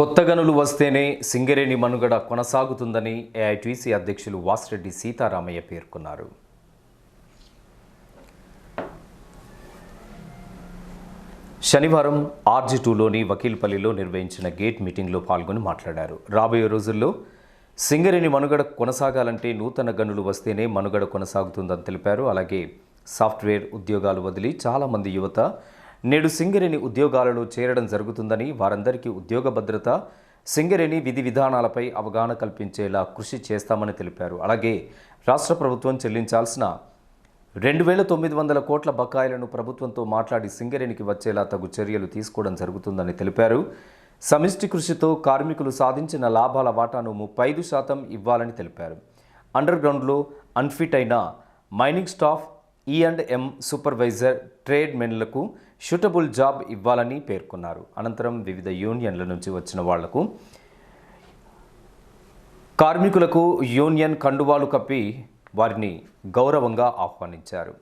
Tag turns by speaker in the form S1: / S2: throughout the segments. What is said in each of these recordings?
S1: కొత్త గనులు వస్తేనే సింగరేణి మనుగడ కొనసాగుతుందని ఏఐటీసీ అధ్యక్షులు వాసిరెడ్డి సీతారామయ్య పేర్కొన్నారు. శనివారం ఆర్జీ టూలోని వకీల్పల్లిలో నిర్వహించిన గేట్ మీటింగ్లో పాల్గొని మాట్లాడారు. రాబోయే రోజుల్లో సింగరేణి మనుగడ కొనసాగాలంటే నూతన గనులు వస్తేనే మనుగడ కొనసాగుతుందని తెలిపారు. అలాగే సాఫ్ట్వేర్ ఉద్యోగాలు వదిలి చాలామంది యువత నేడు సింగరేణి ఉద్యోగాలలో చేరడం జరుగుతుందని వారందరికీ ఉద్యోగ భద్రత సింగరేణి విధి విధానాలపై అవగాహన కల్పించేలా కృషి చేస్తామని తెలిపారు. అలాగే రాష్ట్ర ప్రభుత్వం చెల్లించాల్సిన రెండు వేల తొమ్మిది వందల కోట్ల బకాయిలను ప్రభుత్వంతో మాట్లాడి సింగరేణికి వచ్చేలా తగు చర్యలు తీసుకోవడం జరుగుతుందని తెలిపారు. సమిష్టి కృషితో కార్మికులు సాధించిన లాభాల వాటాను ముప్పై ఐదు శాతం ఇవ్వాలని తెలిపారు. అండర్ గ్రౌండ్లో అన్ఫిట్ అయిన mining staff E and M supervisor trade మెన్లకు suitable job ఇవ్వాలని పేర్కొన్నారు. అనంతరం వివిధ యూనియన్ల నుంచి వచ్చిన వాళ్ళకు కార్మికులకు యూనియన్ కండువాలు కప్పి వారిని గౌరవంగా ఆహ్వానించారు.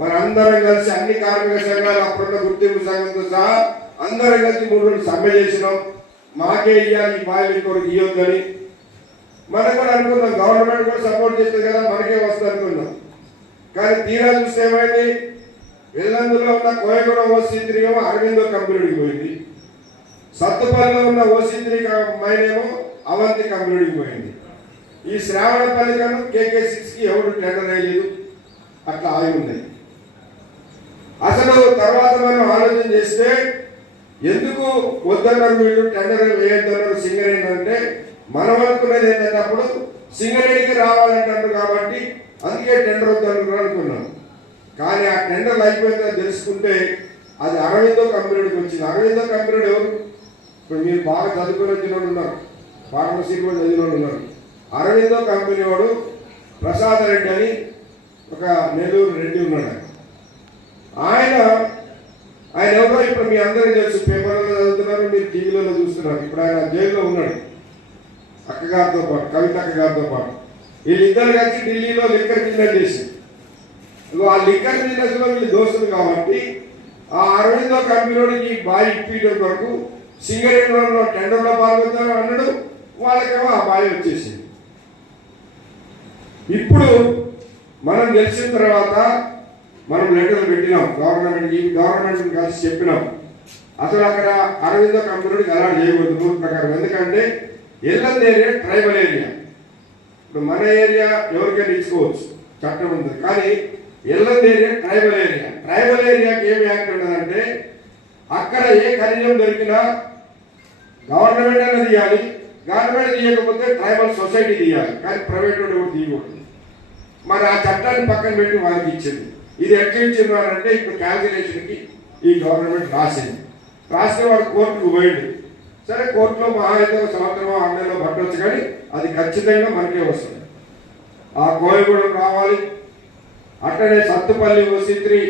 S2: మనందరం కలిసి అన్ని కార్మిక సంఘాలు అప్పుడున్న గుర్తింపు సంఘంతో సహా అందరం కలిసి మూడు రోజులు సమ్మె చేసినాం. మాకే ఇవ్వాలి ఈ కొరకు ఇవ్వద్దని మనం కూడా అనుకున్నాం. గవర్నమెంట్ కూడా సపోర్ట్ చేస్తుంది కదా మనకే వస్తుంది అనుకున్నాం. కానీ తీరా చూస్తే ఏమైంది? వెల్లందులో ఉన్న కోయగూడ ఓసీ త్రీ ఏమో అరవిందో కంపెనీకి పోయింది. సత్తుపల్లిలో ఉన్న ఓసీ త్రీ మైన్ ఏమో అవంతి కంపెనీకి పోయింది. ఈ శ్రావణపల్లి కన్నా కేకే సిక్స్కి ఎవరు టెండర్ అయ్యలేదు అట్లా ఆగి ఉన్నాయి అసలు తర్వాత మనం ఆలోచన చేస్తే ఎందుకు వద్దన్నారు వీళ్ళు? టెండర్ వేయొద్దన్నారు సింగరేణి అంటే మనం అనుకునేది ఏంటంటే అప్పుడు సింగరేణికి రావాలంటారు కాబట్టి అందుకే టెండర్ వద్దన్నారు అనుకున్నాం కానీ ఆ టెండర్లు అయిపోయిందని తెలుసుకుంటే అది అరవిందో కంపెనీకి వచ్చింది. అరవిందో కంపెనీ ఎవరు ఇప్పుడు మీరు బాగా చదువుకుని వచ్చిన వాళ్ళు ఉన్నారు. ఫార్మసీ కూడా చదివిన వాళ్ళు ఉన్నారు. అరవిందో కంపెనీ వాడు ప్రసాద్ రెడ్డి అని ఒక నెల్లూరు రెడ్డి ఉన్నాడు. ఆయన ఆయన ఎవరో ఇప్పుడు మీ అందరికీ తెలుసు పేపర్లలో చదువుతున్నారు మీరు టీవీలలో చూస్తున్నారు. ఇప్పుడు ఆయన జైల్లో ఉన్నాడు. అక్కగారితో పాటు కవిత అక్కగారితో పాటు. వీళ్ళిద్దరు కలిసి ఢిల్లీలో లిక్కర్ బిజినెస్ చేసింది ఆ లిక్కర్ బిజినెస్లో వీళ్ళు దోస్తులు కాబట్టి ఆ అరవిందో కంపెనీకి బాయ్ ఇప్పించడం కొరకు సింగరేణిలో టెండర్లో పాల్గొంటారు అన్నాడు. వాళ్ళకేమో ఆ బాయ్ వచ్చేసింది. ఇప్పుడు మనం తెలిసిన తర్వాత మనం లెటర్లు పెట్టినాం. గవర్నమెంట్కి గవర్నమెంట్ని కలిసి చెప్పినాం. అసలు అక్కడ అరవిందో కంపెనీకి అలా చేయకూడదు రూల్ ప్రకారం. ఎందుకంటే ఎల్లంది ట్రైబల్ ఏరియా. ఇప్పుడు మన ఏరియా ఎవరికైనా ఇచ్చుకోవచ్చు. చట్టం ఉంది. కానీ ఎల్లంది ఏరియా ట్రైబల్ ఏరియా. ట్రైబల్ ఏరియాకి ఏం యాక్ట్ ఉండదంటే అక్కడ ఏ ఖనిజం దొరికినా గవర్నమెంట్ అనేది ఇవ్వాలి గవర్నమెంట్ తీయకపోతే ట్రైబల్ సొసైటీ తీయాలి. కానీ ప్రైవేట్ వాడు కూడా తీయకూడదు. మరి ఆ చట్టాన్ని పక్కన పెట్టి వారికి ఇచ్చింది. ఇది ఎట్లా ఇచ్చింది అంటే ఇప్పుడు క్యాల్కులేషన్కి ఈ గవర్నమెంట్ రాసింది. రాసిన వాడు కోర్టుకు పోయింది సరే కోర్టులో మహా అయితే సంవత్సరం ఆరు పట్టవచ్చు కానీ అది ఖచ్చితంగా మనకే వస్తుంది. ఆ కోయగూడెం రావాలి. అట్లనే సత్తుపల్లి వసిత్రి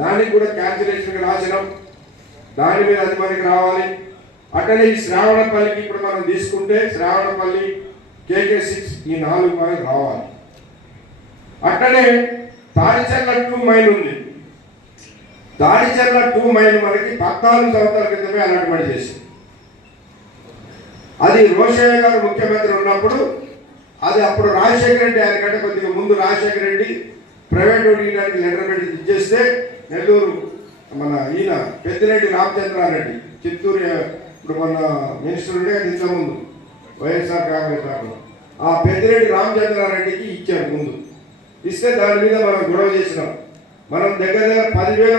S2: దానికి కూడా క్యాన్సిలేషన్కి రాసినాం. దాని మీద అది మనకి రావాలి. అట్లనే ఈ శ్రావణపల్లికి ఇప్పుడు మనం తీసుకుంటే శ్రావణపల్లి కేకే సిక్స్ ఈ నాలుగు మనకి రావాలి. అట్లనే తాడిచెర్ల టూ మైన్ ఉంది. తాడిచెర్ల టూ మైన్ మనకి పద్నాలుగు సంవత్సరాల క్రితమే అలాట్మెంట్ చేసింది. అది రోషయ్య గారు ముఖ్యమంత్రి ఉన్నప్పుడు అది అప్పుడు రాజశేఖర రెడ్డి ఆయన కంటే కొద్దిగా ముందు రాజశేఖర రెడ్డి ప్రైవేట్ ఇవ్వడానికి లెటర్ పెట్టి ఇచ్చేస్తే నెల్లూరు మన ఈయన పెద్దిరెడ్డి రామచంద్రారెడ్డి చిత్తూరు ఇప్పుడు మన మినిస్టర్ ఉండే ఇంతకుముందు వైఎస్ఆర్ కాంగ్రెస్ పార్టీ ఆ పెద్దిరెడ్డి రామచంద్రారెడ్డికి ఇచ్చారు ముందు. ఇస్తే దాని మీద మనం గొడవ చేసినాం. మనం దగ్గర దగ్గర పదివేల